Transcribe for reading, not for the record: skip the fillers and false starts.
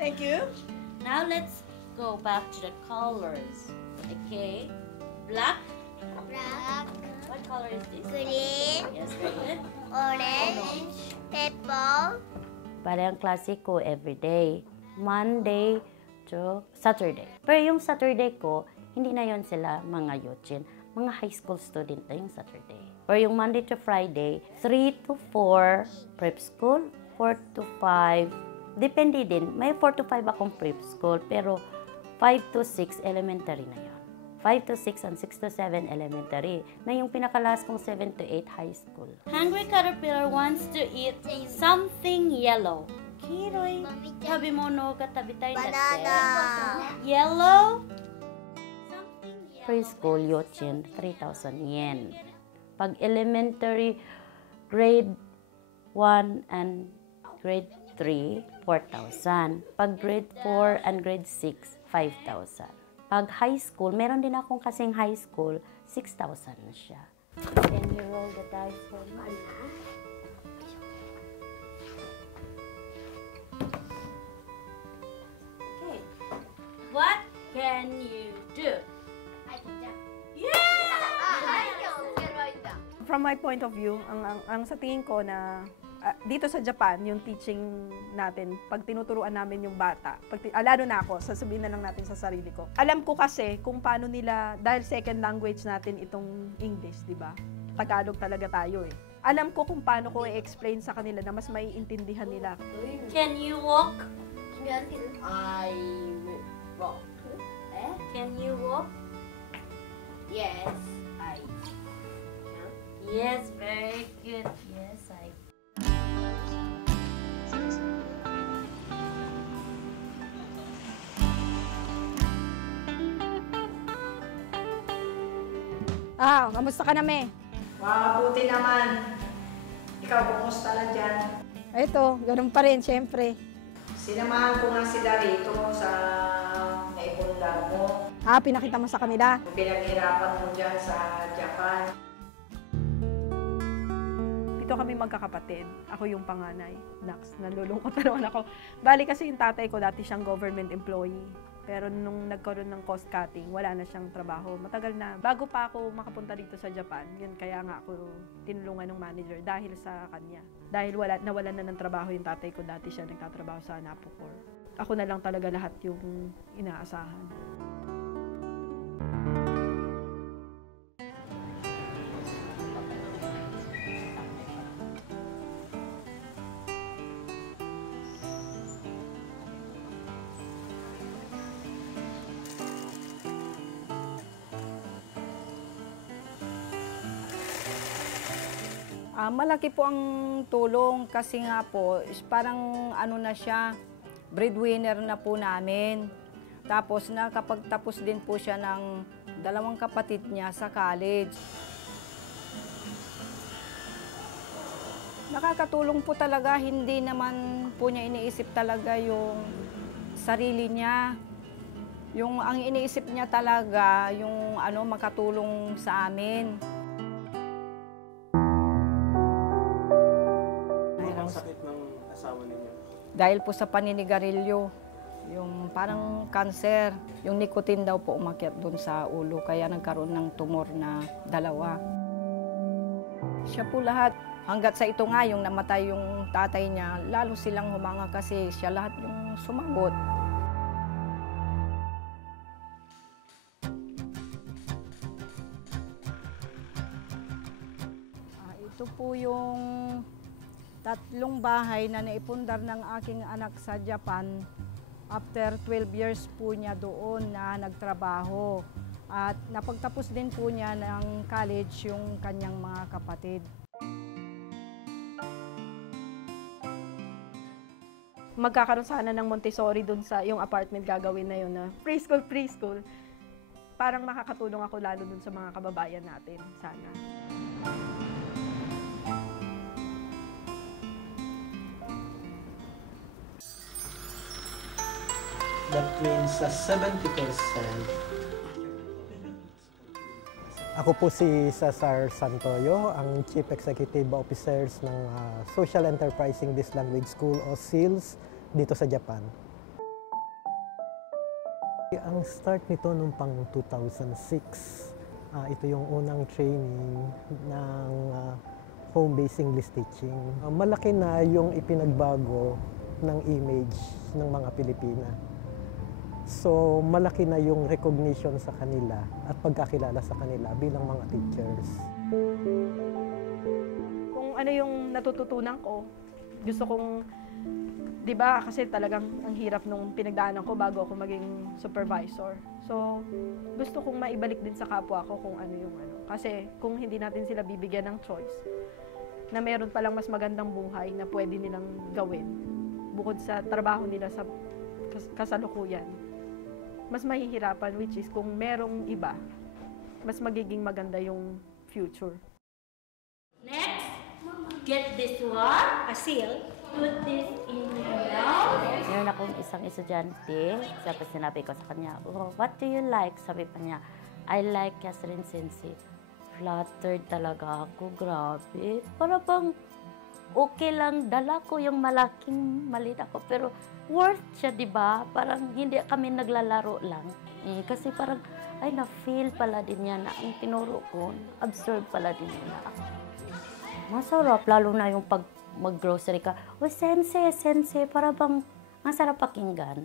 Thank you. Now let's go back to the colors. Okay. Black. Black, What color is this? green, Yes, very good. orange, purple, Bale, ang klase ko everyday. Monday to Saturday. Pero yung Saturday ko, hindi na yon sila mga yochin. Mga high school student na yung Saturday. Pero yung Monday to Friday, 3 to 4 prep school, 4 to 5. Depende din. May 4 to 5 akong prep school, pero 5 to 6 elementary na yon. 5 to 6 and 6 to 7 elementary. Na yung pinakalas kong 7 to 8 high school. Hungry caterpillar wants to eat something yellow. Kiroy, sabi mo no, katabi tayo banana, Yellow? Preschool, yochin, 3,000 yen. Pag elementary, grade 1 and grade 3, 4,000. Pag grade 4 and grade 6, 5,000. Pag high school, meron din akong kasing high school, 6,000 na siya. Can you roll the dice for me? Okay. What can you do? From my point of view, ang sa tingin ko na dito sa Japan, yung teaching natin, pag tinuturuan namin yung bata, lalo na ako, sasabihin na lang natin sa sarili ko. Alam ko kasi kung paano nila, dahil second language natin itong English, di ba? Tagalog talaga tayo eh. Alam ko kung paano ko i-explain sa kanila na mas maiintindihan nila. Can you walk? I walk. Can you walk? Yes, I Yes, very good. Yes, I. Kamusta ka na, Me? Mabuti naman. Ikaw, kumusta na dyan? Ito, ganun pa rin, syempre. Sinamahan ko nga sila rito sa naipundar mo. Pinakita mo sa kanila. Pinaghirapan mo dyan sa Japan. Dito kami magkakapatid. Ako yung panganay. Naks, nalulungkot na naman ako. Bali kasi yung tatay ko dati siyang government employee. Pero nung nagkaroon ng cost cutting, wala na siyang trabaho. Matagal na. Bago pa ako makapunta dito sa Japan, yun kaya nga ako tinulungan ng manager dahil sa kanya. Dahil nawalan na ng trabaho yung tatay ko, dati siya nagtatrabaho sa Napocor. Ako na lang talaga lahat yung inaasahan. Malaki po ang tulong kasi nga po, parang ano na siya, breadwinner na po namin. Tapos nakapagtapos din po siya ng 2 kapatid niya sa college. Nakakatulong po talaga, hindi naman po niya iniisip talaga yung sarili niya. Ang iniisip niya talaga, yung makatulong sa amin. Sakit ng asawa ninyo? Dahil po sa paninigarilyo, yung parang cancer, yung nicotine daw po umakyat dun sa ulo, kaya nagkaroon ng tumor na 2. Siya po lahat, hanggat sa ito nga, yung namatay yung tatay niya, lalo silang humanga kasi siya lahat yung sumagot. Ito po yung 3 bahay na naipundar ng aking anak sa Japan. After 12 years po niya doon na nagtrabaho. At napagtapos din po niya ng college yung kanyang mga kapatid. Magkakaroon sana ng Montessori dun sa yung apartment gagawin na yun na preschool. Parang makakatulong ako lalo dun sa mga kababayan natin. Sana. That means 70%. Ako po si Cesar Santoyo, ang Chief Executive Officers ng Social Enterprising This Language School o SEALS dito sa Japan. Ang start nito nung pang 2006. Ito yung unang training ng home-based English teaching. Malaki na yung ipinagbago ng image ng mga Pilipina. So, malaki na yung recognition sa kanila at pagkakilala sa kanila bilang mga teachers. Kung ano yung natututunan ko, gusto kong, di ba, kasi talagang ang hirap nung pinagdaanan ko bago ako maging supervisor. So, gusto kong maibalik din sa kapwa ko kung ano yung ano. Kasi kung hindi natin sila bibigyan ng choice, na meron palang mas magandang buhay na pwede nilang gawin, bukod sa trabaho nila sa kasalukuyan, mas mahihirapan, which is kung merong iba, mas magiging maganda yung future. Next, get this one, a seal. Put this in your mouth. Meron akong isang estudyante, tapos sinabi ko sa kanya, oh, what do you like? Sabi pa niya, I like Catherine Sensei. Flattered talaga ako, grabe. Para bang okay lang, dala ko yung malaking maliit ako, pero worth siya, di ba? Parang hindi kami naglalaro lang. Kasi parang, ay, na-feel pala din niya na ang tinuro ko, absorb pala din niya. Masarap, lalo na yung pag mag-grocery ka, oh, sensei, para bang masarap pakinggan.